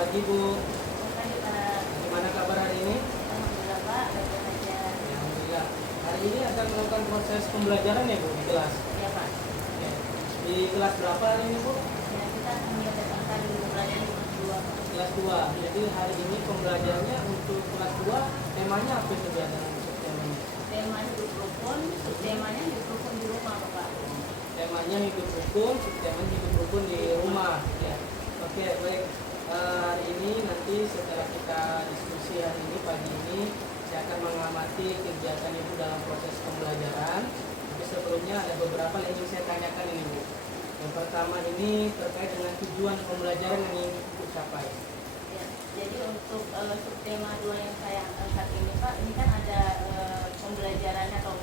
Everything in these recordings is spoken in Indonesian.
pagi Bu. Pagi Pak. Gimana kabar hari ini? Alhamdulillah Pak, baik aja. Alhamdulillah. Hari ini akan melakukan proses pembelajaran ya Bu di kelas. Iya Pak. Oke. Di kelas berapa hari ini Bu? Ya, kita akan menyelesaikan pembelajaran di kelas 2. Kelas 2. Jadi hari ini pembelajarannya untuk kelas 2 temanya apa itu ya dalam temanya? Temanya hidup rukun, subtemanya hidup rukun di rumah Bapak. Temanya hidup rukun, subtemanya hidup rukun di rumah ya. Oke, baik. Hari ini nanti setelah kita diskusi hari ini pagi ini saya akan mengamati kegiatan Ibu dalam proses pembelajaran. Tapi sebelumnya ada beberapa yang ingin saya tanyakan ini Bu. Yang pertama ini terkait dengan tujuan pembelajaran yang ingin Ibu capai. Ya, jadi untuk subtema 2 yang saya angkat ini Pak, ini kan ada pembelajarannya atau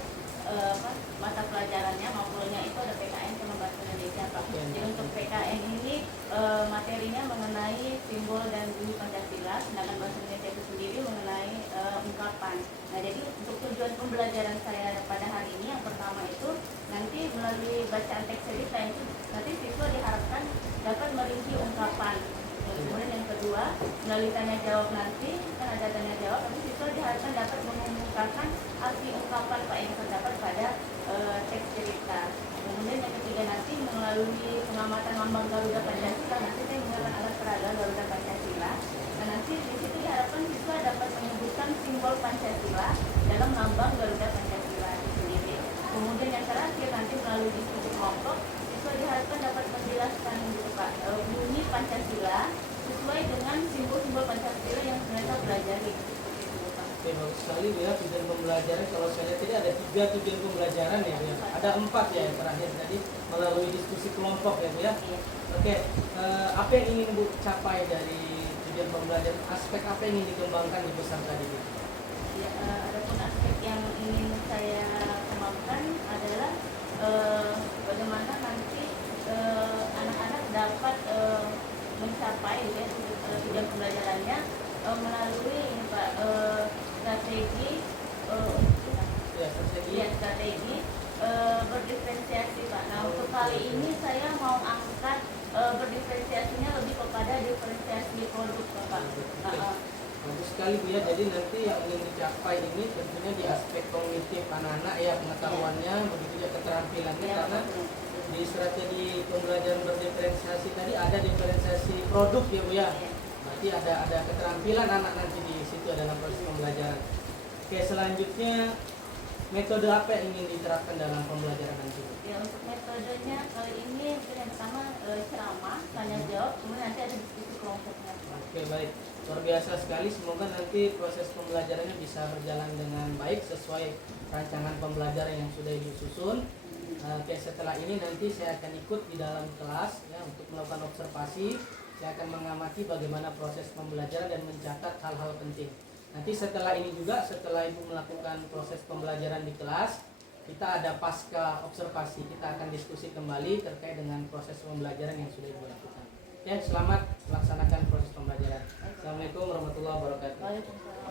mata pelajarannya maupunnya itu ada PKN sama bahasa Indonesia Pak. Jadi untuk PKN ini materinya mengenai simbol dan bunyi Pancasila, sedangkan bahasa Indonesia itu sendiri mengenai ungkapan. Nah, jadi untuk tujuan pembelajaran saya pada hari ini yang pertama itu nanti melalui bacaan teks cerita itu nanti siswa diharapkan dapat merinci ungkapan. Kemudian yang kedua, melalui tanya jawab nanti kan ada tanya jawab, nanti siswa diharapkan dapat mengumumkakan arti ungkapan Pak yang terdapat pada teks cerita. Kemudian yang ketiga nanti melalui pengamatan lambang Garuda Pancasila, nanti saya menggunakan alat peraga Garuda Pancasila. Dan nanti di situ diharapkan siswa dapat menyebutkan simbol Pancasila dalam lambang Garuda Pancasila itu sendiri. Kemudian yang terakhir nanti melalui diskusi kelompok, siswa diharapkan dapat menjelaskan gitu Pak, bunyi Pancasila sesuai dengan simbol-simbol Pancasila yang mereka pelajari. Oke, bagus sekali Bu ya, tujuan pembelajaran. Kalau saya lihat tadi ada 3 tujuan pembelajaran ya Bu ya. Ada 4 ya yang terakhir tadi melalui diskusi kelompok ya Bu ya. Iya. Oke, apa yang ingin Bu capai dari tujuan pembelajaran? Aspek apa yang ingin dikembangkan di pesan tadi Bu? Ya, adapun aspek yang ingin saya kembangkan adalah bagaimana nanti anak-anak dapat mencapai ya, tujuan pembelajarannya melalui ini Pak, strategi strategi berdiferensiasi Pak. Nah, untuk kali ini saya mau angkat berdiferensiasinya lebih kepada diferensiasi produk Pak. Bagus sekali Bu ya. Jadi nanti yang ingin dicapai ini tentunya di aspek kognitif anak-anak ya, pengetahuannya, begitu juga keterampilannya, karena di strategi pembelajaran berdiferensiasi tadi ada diferensiasi produk ya Bu ya. Berarti ada keterampilan anak nanti di situ dalam proses pembelajaran. Oke, selanjutnya metode apa yang ingin diterapkan dalam pembelajaran nanti? Ya, untuk metodenya kali ini yang pertama ceramah, tanya jawab, kemudian nanti ada diskusi kelompoknya. Oke, baik. Luar biasa sekali. Semoga nanti proses pembelajarannya bisa berjalan dengan baik sesuai rancangan pembelajaran yang sudah Ibu susun. Oke, setelah ini nanti saya akan ikut di dalam kelas ya untuk melakukan observasi. Saya akan mengamati bagaimana proses pembelajaran dan mencatat hal-hal penting. Nanti setelah ini juga, setelah Ibu melakukan proses pembelajaran di kelas, kita ada pasca observasi. Kita akan diskusi kembali terkait dengan proses pembelajaran yang sudah Ibu lakukan. Oke, selamat melaksanakan proses pembelajaran. Assalamualaikum warahmatullahi wabarakatuh.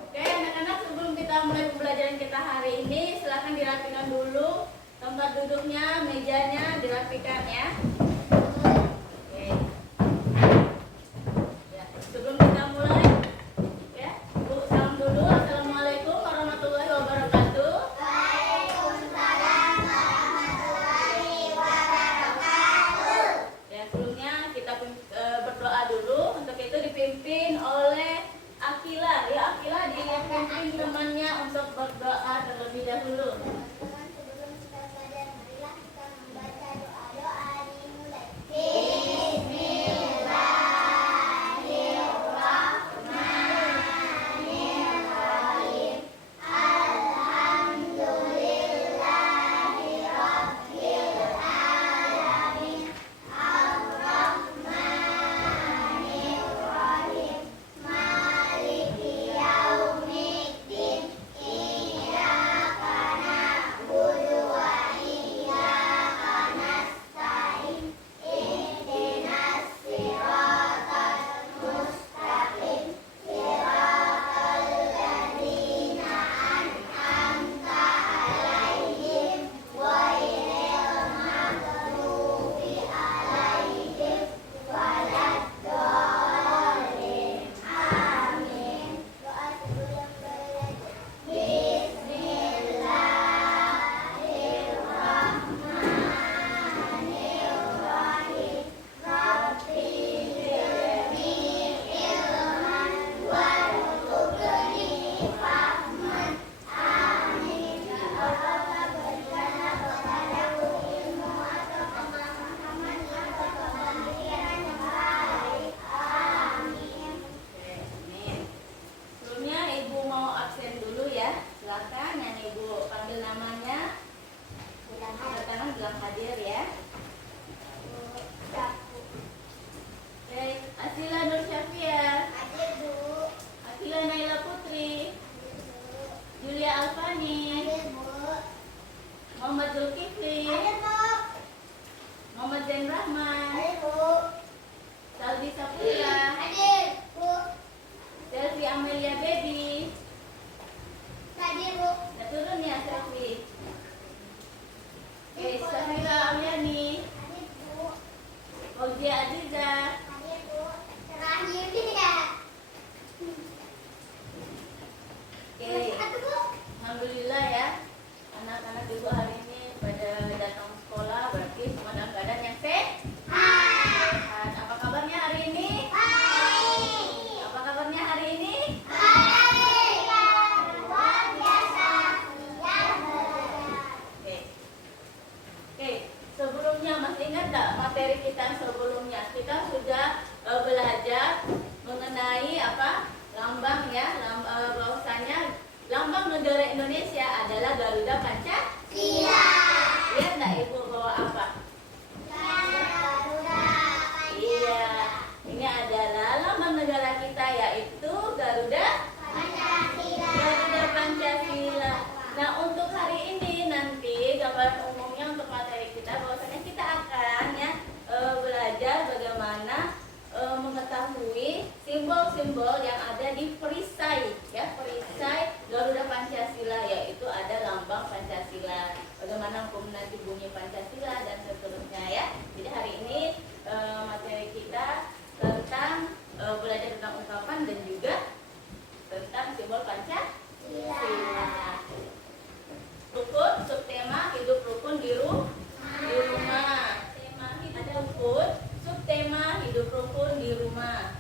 Oke, anak-anak, sebelum kita mulai pembelajaran kita hari ini, silakan dirapikan dulu tempat duduknya, mejanya dirapikan ya. Oke. Ya, sebelum kita mulai, ya, Bu, salam dulu. Assalamualaikum warahmatullahi wabarakatuh. Waalaikumsalam warahmatullahi wabarakatuh. Ya, sebelumnya kita berdoa dulu. Untuk itu dipimpin oleh Akila. Ya, Akila dipimpin temannya untuk berdoa terlebih dahulu. Teman-teman, sebelum kita belajar, marilah kita membaca doa-doa hari ini. yaitu Garuda Pancasila. Nah, untuk hari ini nanti gambaran umumnya untuk materi kita bahwasanya kita akan belajar bagaimana mengetahui simbol-simbol yang ada di perisai perisai Garuda Pancasila, yaitu ada lambang Pancasila, bagaimana hukum nanti bunyi Pancasila dan seterusnya ya. Jadi hari ini materi kita tentang belajar tentang ungkapan dan juga tentang simbol Pancasila. Rukun, subtema hidup rukun di rumah. Tema ada rukun, subtema hidup rukun di rumah.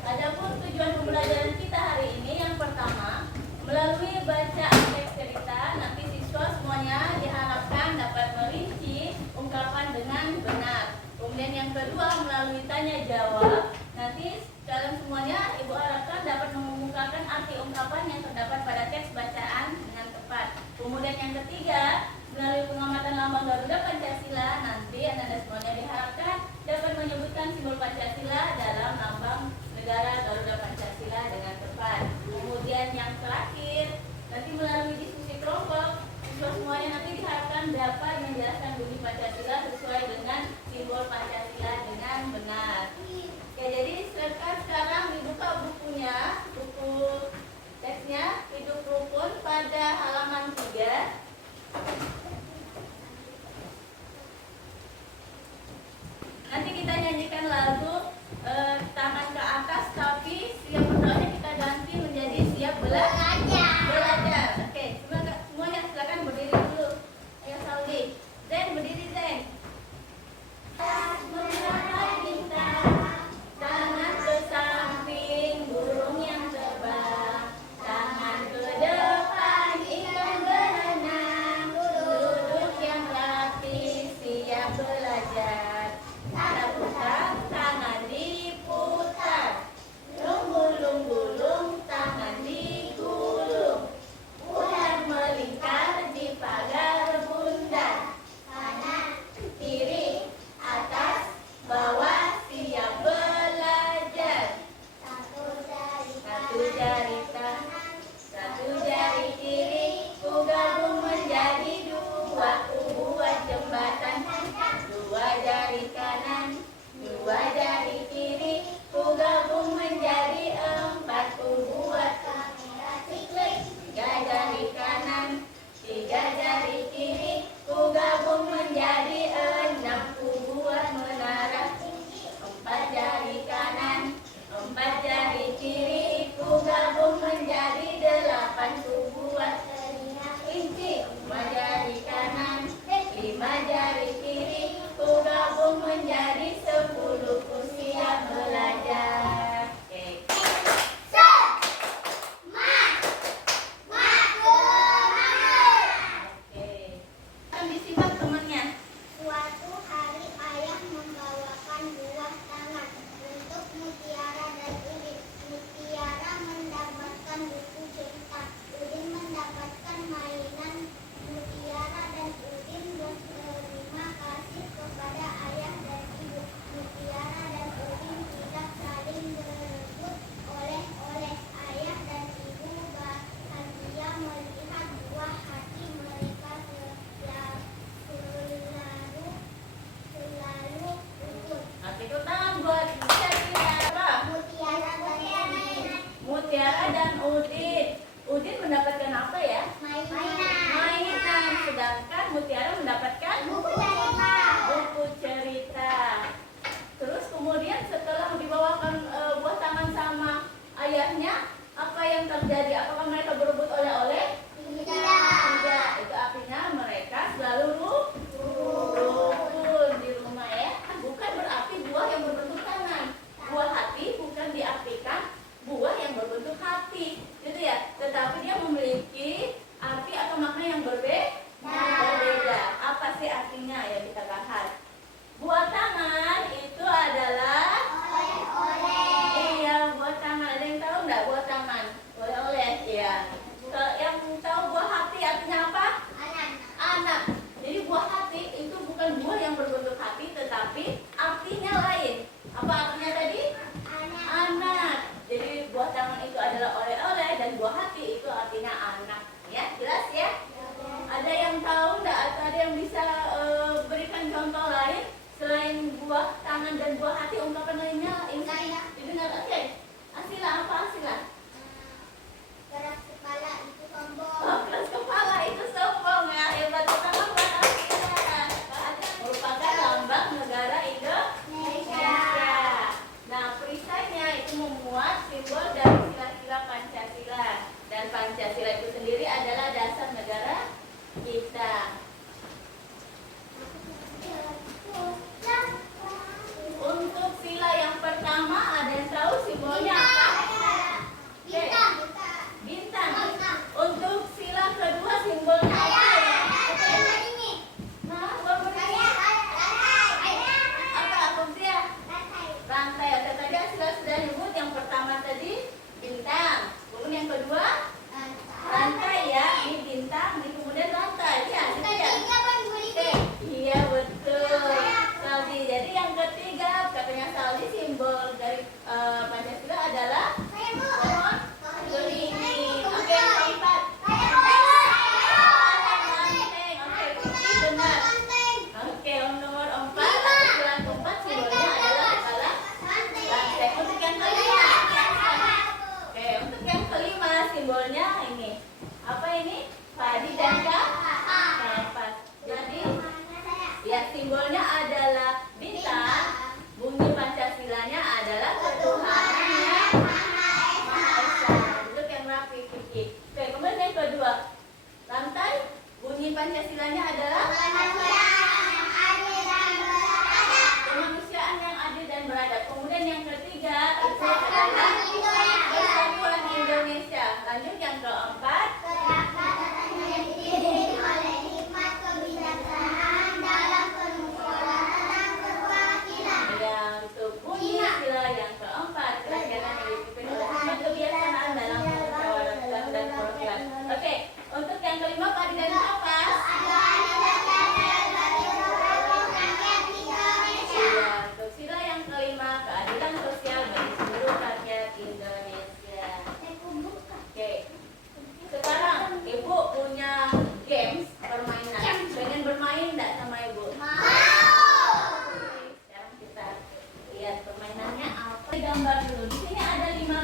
Adapun tujuan pembelajaran kita hari ini yang pertama, melalui bacaan teks cerita, nanti siswa semuanya diharapkan dapat merinci ungkapan dengan benar. Kemudian yang kedua, melalui tanya jawab, nanti kalian semuanya ibu harapkan dapat mengemukakan arti ungkapan yang terdapat pada teks bacaan dengan tepat. Kemudian yang ketiga, melalui pengamatan lambang Garuda Pancasila, nanti anda semuanya diharapkan dapat menyebutkan simbol Pancasila dalam lambang negara Garuda Pancasila dengan tepat. Kemudian yang terakhir, nanti melalui diskusi kelompok, siswa semuanya nanti diharapkan dapat menjelaskan bunyi Pancasila sesuai dengan simbol Pancasila dengan benar. Oke, jadi sekarang dibuka bukunya, buku teksnya hidup rukun pada halaman 3. Nanti kita nyanyikan lagu tangan ke atas, tapi siap berdoanya kita ganti menjadi siap belajar. Oke, semuanya silakan berdiri dulu. Ayo Saudi, Zen berdiri Zen. Mengangkat bintang, tangan ke samping, burung yang terbang, tangan ke depan, ikan berenang, duduk yang rapi, siap belajar. Putar, tangan diputar, gulung-gulung, tangan digulung, ular melingkar di pagar bundar, kanan, kiri, atas, bawah, siap belajar. Satu jari kanan, satu jari kiri, ku gabung menjadi dua, ku buat jembatan. Dua jari kanan, dua jari kiri, ku gabung menjadi empat, ku buat kamera siklik. Tiga jari kanan, tiga jari kiri, ku gabung menjadi enam, ku buat menara. Empat jari kanan, empat jari kiri, ku gabung menjadi delapan, ku buat telinga kelinci. Lima jari kanan, lima jari kiri, ku gabung menjadi 10, ku siap belajar. Oke. Akan disimak temannya. Suatu hari ayah membawakan buah tangan untuk Mutiara dan Udin. Mutiara mendapatkan buku cerita, Udin mendapatkan mainan. Mutiara dan Udin berterima kasih kepada ayah dan ibu. Mutiara dan Udin tidak saling berebut oleh-oleh. Ayah dan ibu bahagia melihat buah hati mereka selalu rukun. Oke, tepuk tangan buat cerita. Mutiara dan Udin. Udin mendapatkan apa ya? Mainan. Sedangkan Mutiara mendapatkan buku cerita. Terus kemudian setelah dibawakan buah tangan sama ayahnya, apa yang terjadi? Apakah mereka berebut oleh-oleh? Tidak. Itu artinya mereka selalu rukun di rumah ya. Bukan berarti buah yang berbentuk tangan. Buah hati bukan diartikan buah yang berbentuk hati, gitu ya. Tetapi dia memiliki arti atau makna yang berbeda. Apa sih artinya ya kita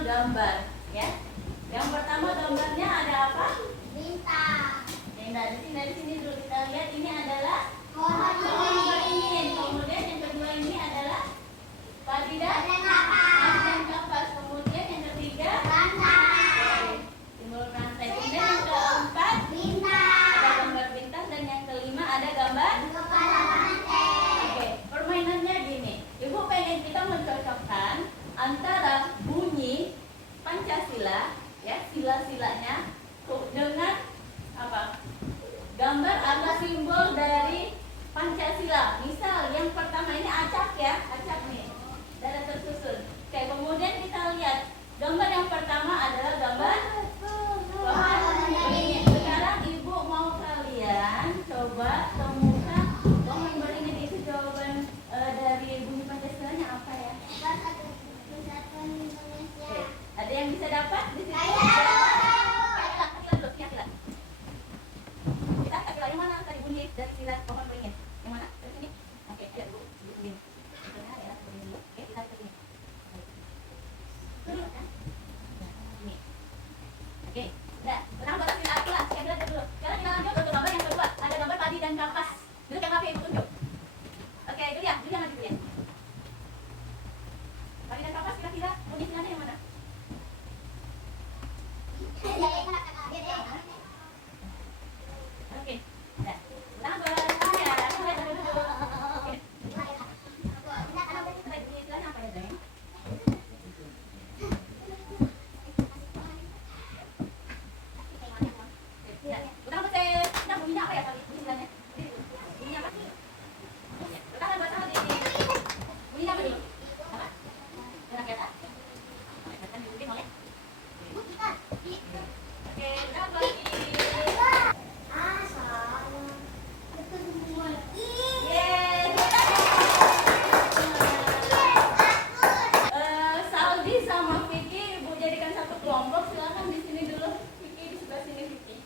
gambar, ya. Yang pertama gambarnya ada apa? Bintang. Dari sini dulu kita lihat ini adalah Pohon beringin. Kemudian yang kedua ini adalah padi dan kapas. Kemudian yang ketiga simbol rantai. Kemudian yang keempat ada gambar bintang dan yang kelima ada gambar. Oke, permainannya gini. Ibu pengen kita mencocokkan antara bunyi Pancasila, ya, sila-silanya dengan apa? Gambar atau simbol dari Pancasila. Misal yang pertama ini acak, ya, acak nih, darah tersusun. Oke, kemudian kita lihat gambar yang pertama adalah gambar pohon beringin. Sekarang ibu mau kalian coba temukan pohon beringin itu jawaban dari bunyi Pancasilanya apa ya? Oke, ada yang bisa dapat di sini? Kita kasih yang mana tadi bunyi dari sila pohon beringin? Yang mana? Dari sini? Oke, ayo dulu. Begini. Oke, kita lihat ini. Ini. Oke, udah. Sekarang baru sila akila. Saya belajar dulu. Sekarang kita lanjut untuk gambar yang kedua. Ada gambar padi dan kapas. Dulu yang kafe ibu tunjuk. Oke, itu ya. Itu yang nanti lihat. Padi dan kapas kira-kira bunyi silanya yang mana? Oke. Udah. Gambar. Ya, kita lihat dulu. Oke. Bunyi silanya apa ya, Deng? Ya, utama tuh saya, bunyinya apa ya tadi? Bunyi silanya. Bunyinya apa? Utama baca di bunyinya apa dulu? Apa? Gerak ya, kan dibikin oleh. Oke, berapa lagi? Saldi sama Vicky ibu jadikan satu kelompok. Silakan di sini dulu. Vicky di sebelah sini Vicky.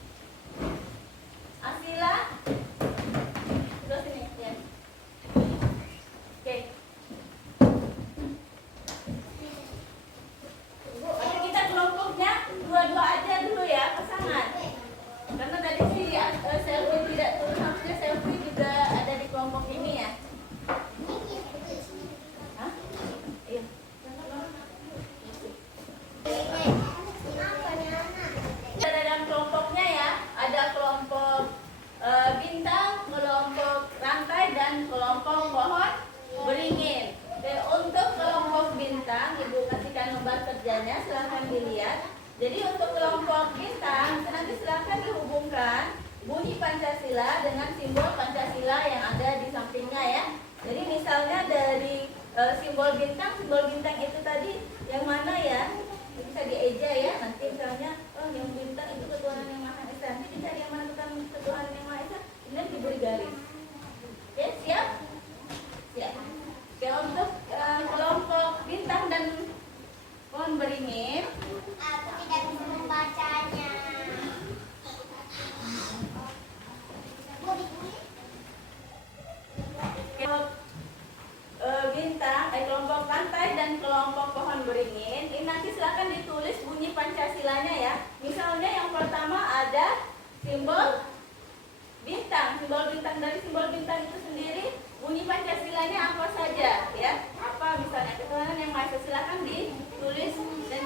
Asila sebelah sini ya. Oke. Oke, kita kelompoknya dua-dua aja dulu ya, pasangan. Karena tadi si selfie tidak turun, harusnya selfie juga ada di kelompok ini ya. Hah? Iya. Ada dalam kelompoknya ya, ada kelompok bintang, kelompok rantai dan kelompok pohon beringin. Oke, untuk kelompok bintang ibu kasihkan lembar kerjanya, silahkan dilihat. Jadi untuk kelompok bintang nanti silahkan dihubungkan bunyi Pancasila dengan simbol Pancasila yang ada di sampingnya ya. Jadi misalnya dari simbol bintang itu tadi yang mana ya? Bisa dieja ya. Nanti misalnya yang bintang itu ketuhanan yang Maha Esa. Nanti dicari yang mana ketuhanan yang Maha Esa, kemudian diberi garis. Oke, siap? Siap. Oke, untuk kelompok bintang dan pohon beringin, Aku tidak bisa membacanya. kelompok rantai dan kelompok pohon beringin, ini nanti silakan ditulis bunyi Pancasilanya ya. Misalnya yang pertama ada simbol bintang. Simbol bintang, dari simbol bintang itu sendiri bunyi Pancasilanya apa saja ya? Apa misalnya ketuhanan yang Maha Esa, silakan ditulis dan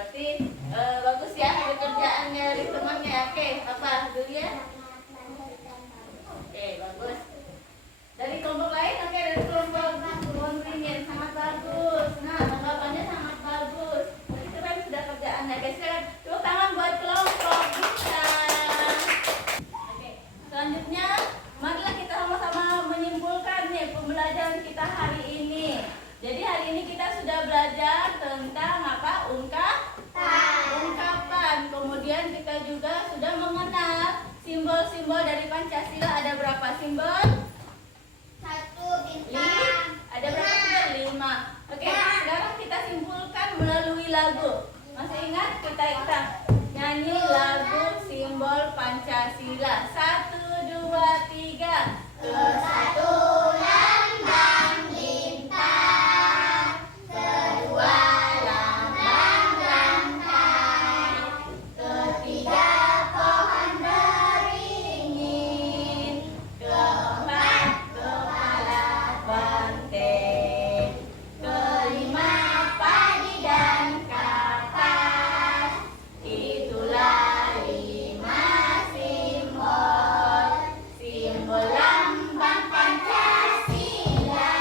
berarti bagus ya pekerjaannya dari temannya. Oke, apa dulu ya? Oke, bagus. Dari kelompok lain, oke, dari kelompok ringin sangat bagus. Nah, tanggapannya sangat bagus. Jadi keren sudah kerjaannya. Guys, silakan tepuk tangan buat kelompok kita. Oke, selanjutnya marilah kita sama-sama menyimpulkan nih pembelajaran kita hari ini. Jadi hari ini kita sudah belajar tentang apa? Ungkapan. Kemudian kita juga sudah mengenal simbol-simbol dari Pancasila. Ada berapa simbol? 1 bintang. Ada berapa simbol? 5. Oke, sekarang kita simpulkan melalui lagu. Masih ingat? Kita nyanyi lagu simbol Pancasila. 1, 2, 3. Satu lambang bintang, kedua lambang rantai, ketiga pohon beringin, keempat kepala banteng, kelima padi dan kapas. Itulah 5 simbol lambang Pancasila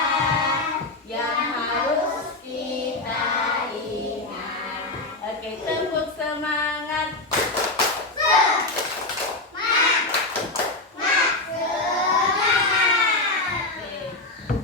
yang harus kita ingat. Oke, tepuk semangat. Oke,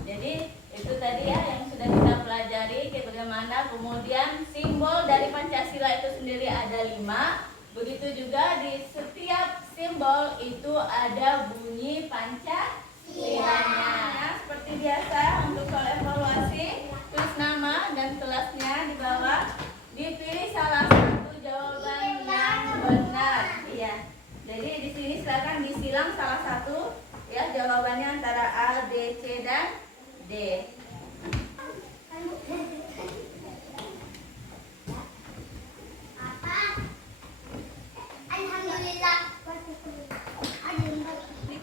jadi itu tadi ya yang sudah kita pelajari bagaimana kemudian simbol dari Pancasila itu sendiri ada 5. Begitu juga di setiap simbol itu ada bunyi Pancasilanya. Nah, seperti biasa untuk soal evaluasi, tulis nama dan kelasnya di bawah. Dipilih salah satu jawaban yang benar. Iya. Jadi di sini silakan disilang salah satu ya jawabannya antara A, B, C dan D. Apa? Alhamdulillah. Di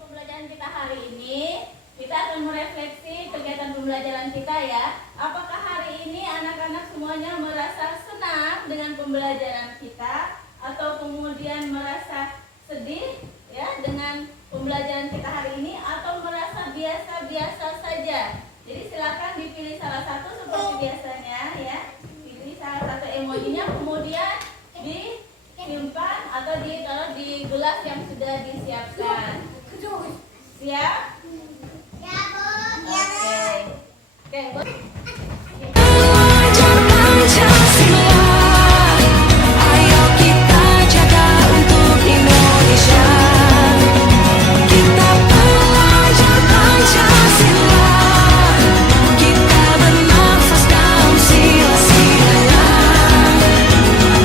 pembelajaran kita hari ini, kita akan merefleksi kegiatan pembelajaran kita ya. Apakah hari ini anak-anak semuanya merasa senang dengan pembelajaran kita atau kemudian merasa sedih ya dengan pembelajaran kita hari ini atau merasa biasa-biasa saja? Jadi silakan dipilih salah satu seperti biasanya ya. Pilih salah satu emojinya kemudian disimpan atau ditaruh di gelas yang sudah disiapkan. Siap? Ya, Bu. Oke. Oke, Bu. Belajar Pancasila, ayo kita jaga untuk Indonesia. Kita belajar Pancasila, kita bernafas dalam sila-sila.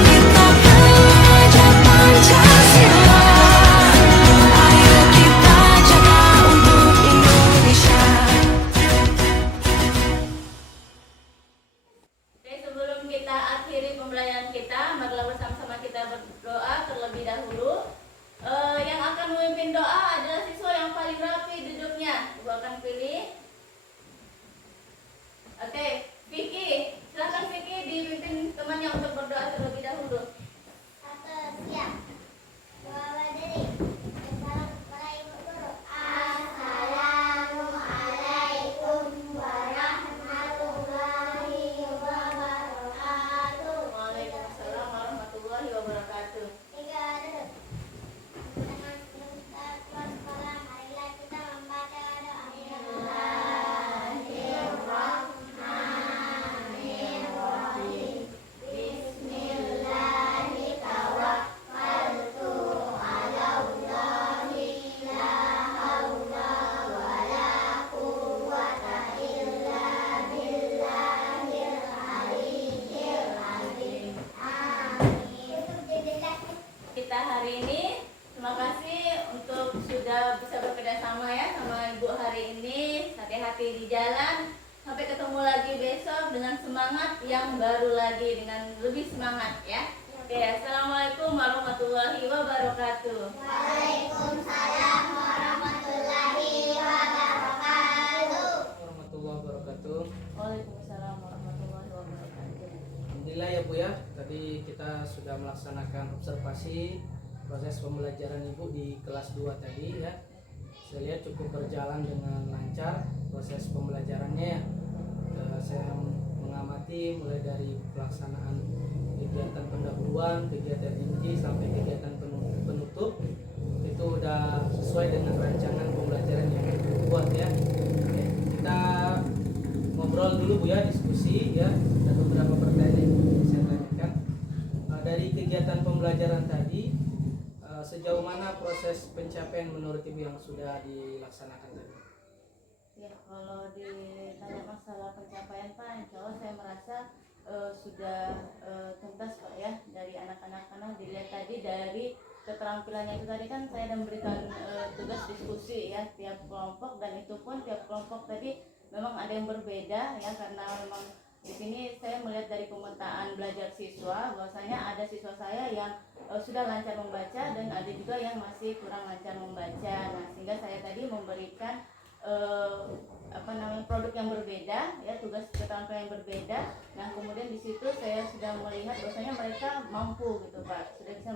Kita belajar Pancasila, ayo kita jaga untuk Indonesia. Oke, sebelum kita akhiri pembelajaran kita, marilah bersama-sama kita berdoa terlebih dahulu. Yang akan memimpin doa adalah siswa yang paling rapi duduknya. Ibu akan pilih. Oke, Vicky, silakan Vicky dipimpin temannya untuk berdoa terlebih dahulu. 1 siap. 2 berdiri. Salam kepada Ibu Guru. Assalamualaikum warahmatullahi wabarakatuh. Waalaikumsalam warahmatullahi wabarakatuh. 3 duduk. Teman kita keluar sekolah, marilah kita membaca doa. Bismillahirrahmanirrahim. Bismillahirrahmanirrahim. Alallahi la haula wala quwwata illa billahil aliyyil azim. Amin. Kita hari ini terima kasih untuk sudah bisa bekerja sama ya sama Ibu hari ini. Hati-hati di jalan. Sampai ketemu lagi besok dengan semangat yang baru lagi, dengan lebih semangat ya. Oke, assalamualaikum warahmatullahi wabarakatuh. Waalaikumsalam warahmatullahi wabarakatuh. Warahmatullahi wabarakatuh. Waalaikumsalam warahmatullahi wabarakatuh. Alhamdulillah ya Bu ya, tadi kita sudah melaksanakan observasi proses pembelajaran Ibu di kelas 2 tadi ya. Saya lihat cukup berjalan dengan lancar proses pembelajarannya ya. Saya mengamati mulai dari pelaksanaan kegiatan pendahuluan, kegiatan inti sampai kegiatan penutup itu udah sesuai dengan rancangan pembelajaran yang dibuat ya. Oke, kita ngobrol dulu Bu ya, diskusi ya, dan beberapa pertanyaan yang saya tanyakan. Dari kegiatan pembelajaran tadi, sejauh mana proses pencapaian menurut Ibu yang sudah dilaksanakan tadi? Ya, kalau ditanya masalah pencapaian Pak, insya Allah saya merasa sudah tuntas Pak ya, dari anak-anak, karena dilihat tadi dari keterampilannya itu tadi kan saya ada memberikan tugas diskusi ya tiap kelompok, dan itu pun tiap kelompok tadi memang ada yang berbeda ya, karena memang di sini saya melihat dari pemetaan belajar siswa bahwasanya ada siswa saya yang sudah lancar membaca dan ada juga yang masih kurang lancar membaca. Nah, sehingga saya tadi memberikan produk yang berbeda ya, tugas keterampilan yang berbeda. Nah, kemudian di situ saya sudah melihat bahwasanya mereka mampu gitu Pak, sudah bisa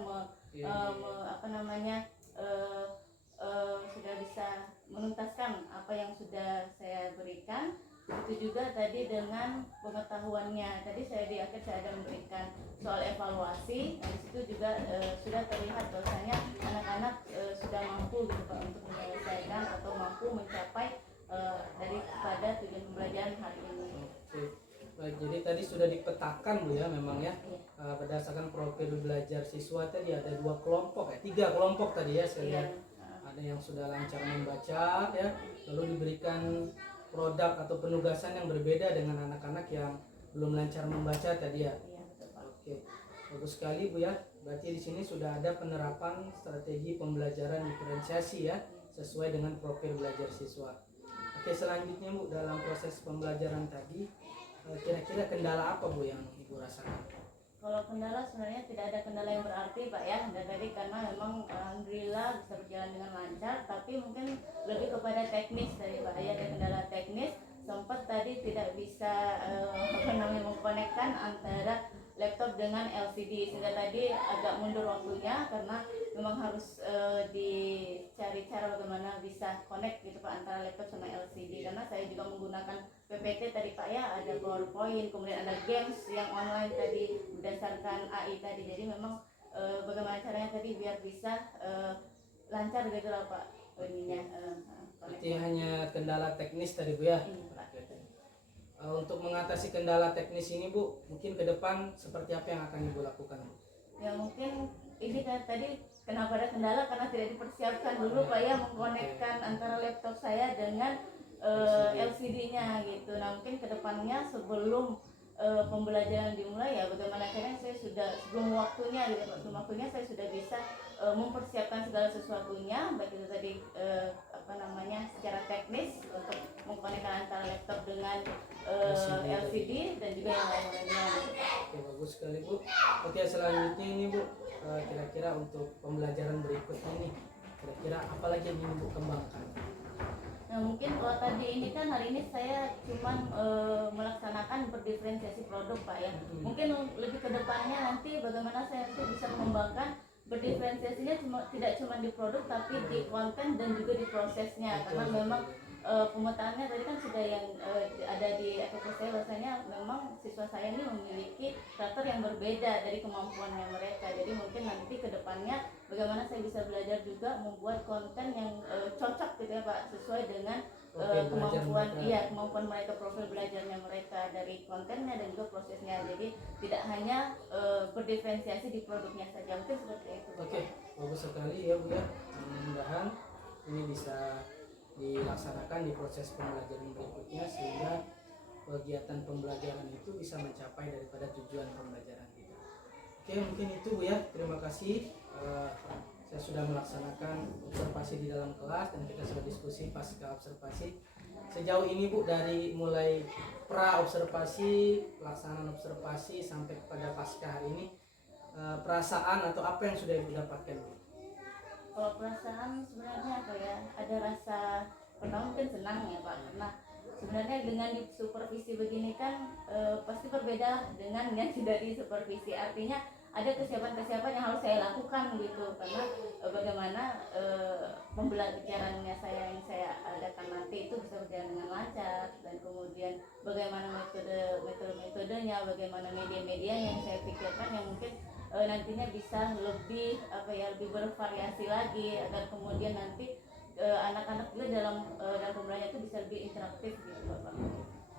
sudah bisa menuntaskan apa yang sudah saya berikan. Itu juga tadi dengan pengetahuannya. Tadi saya di akhir saya ada memberikan soal evaluasi. Nah, di situ juga sudah terlihat bahwasanya anak-anak sudah mampu gitu Pak untuk menyelesaikan atau mampu mencapai daripada tujuan pembelajaran hari ini. Oke. Baik, jadi tadi sudah dipetakan Bu ya memang ya, berdasarkan profil belajar siswa tadi ada 2 kelompok ya, 3 kelompok tadi ya saya lihat. Ada yang sudah lancar membaca ya, lalu diberikan produk atau penugasan yang berbeda dengan anak-anak yang belum lancar membaca tadi ya. Iya, betul Pak. Oke, bagus sekali Bu ya. Berarti di sini sudah ada penerapan strategi pembelajaran diferensiasi ya, sesuai dengan profil belajar siswa. Oke, selanjutnya Bu, dalam proses pembelajaran tadi, kira-kira kendala apa Bu yang Ibu rasakan? Kalau kendala sebenarnya tidak ada kendala yang berarti Pak ya, dan tadi karena memang alhamdulillah bisa berjalan dengan lancar, tapi mungkin lebih kepada teknis tadi Pak ya, ada kendala teknis, sempat tadi tidak bisa mengkonekkan antara laptop dengan LCD, sehingga tadi agak mundur waktunya karena memang harus dicari cara bagaimana bisa connect gitu Pak antara laptop sama LCD, karena saya juga menggunakan PPT tadi Pak ya, ada PowerPoint, kemudian ada games yang online tadi berdasarkan AI tadi, jadi memang bagaimana caranya tadi biar bisa lancar gitu lah Pak ininya. Berarti hanya kendala teknis tadi Bu ya? Iya, Pak. Untuk mengatasi kendala teknis ini Bu, mungkin ke depan seperti apa yang akan Ibu lakukan Bu? Ya mungkin ini kan tadi kenapa ada kendala karena tidak dipersiapkan dulu Pak ya, mengkonekkan antara laptop saya dengan LCD-nya gitu. Nah, mungkin kedepannya sebelum pembelajaran dimulai ya bagaimana caranya saya sudah sebelum waktunya gitu Pak, sebelum waktunya saya sudah bisa mempersiapkan segala sesuatunya, baik itu tadi secara teknis untuk mengkonekkan antara laptop dengan LCD dan juga yang lain-lainnya. Oke, bagus sekali Bu. Oke, selanjutnya ini Bu, kira-kira untuk pembelajaran berikutnya nih, kira-kira apa lagi yang ingin Bu kembangkan? Nah, mungkin kalau tadi ini kan hari ini saya cuman melaksanakan berdiferensiasi produk Pak ya. Mungkin lebih ke depannya nanti bagaimana saya nanti bisa mengembangkan berdiferensiasinya tidak cuma di produk tapi di konten dan juga di prosesnya, karena memang pemetaannya tadi kan sudah yang ada di FPP saya, bahwasanya memang siswa saya ini memiliki karakter yang berbeda dari kemampuannya mereka. Jadi mungkin nanti ke depannya bagaimana saya bisa belajar juga membuat konten yang cocok gitu ya Pak, sesuai dengan kemampuan mereka, profil belajarnya mereka dari kontennya dan juga prosesnya. Jadi tidak hanya berdiferensiasi di produknya saja, mungkin seperti itu. Oke, bagus sekali ya Bu ya. Mudah-mudahan ini bisa dilaksanakan di proses pembelajaran berikutnya sehingga kegiatan pembelajaran itu bisa mencapai daripada tujuan pembelajaran kita. Oke, mungkin itu Bu ya. Terima kasih. Saya sudah melaksanakan observasi di dalam kelas dan kita sudah diskusi pasca observasi. Sejauh ini Bu, dari mulai pra observasi, pelaksanaan observasi sampai kepada pasca hari ini, perasaan atau apa yang sudah Ibu dapatkan Bu? Kalau perasaan sebenarnya apa ya, ada rasa pertama mungkin senang ya Pak, karena sebenarnya dengan di supervisi begini kan pasti berbeda dengan yang tidak di supervisi. Artinya ada kesiapan-kesiapan yang harus saya lakukan gitu, karena bagaimana pembelajarannya saya yang saya adakan nanti itu bisa berjalan dengan lancar, dan kemudian bagaimana metodenya, bagaimana media-media yang saya pikirkan yang mungkin nantinya bisa lebih lebih bervariasi lagi, agar kemudian nanti anak-anak juga dalam pembelajaran itu bisa lebih interaktif gitu Bapak.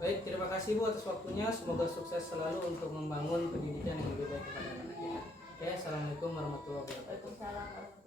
Baik, terima kasih Bu atas waktunya. Semoga sukses selalu untuk membangun pendidikan yang lebih baik kepada anak-anak. Ya, assalamualaikum warahmatullahi wabarakatuh. Waalaikumsalam.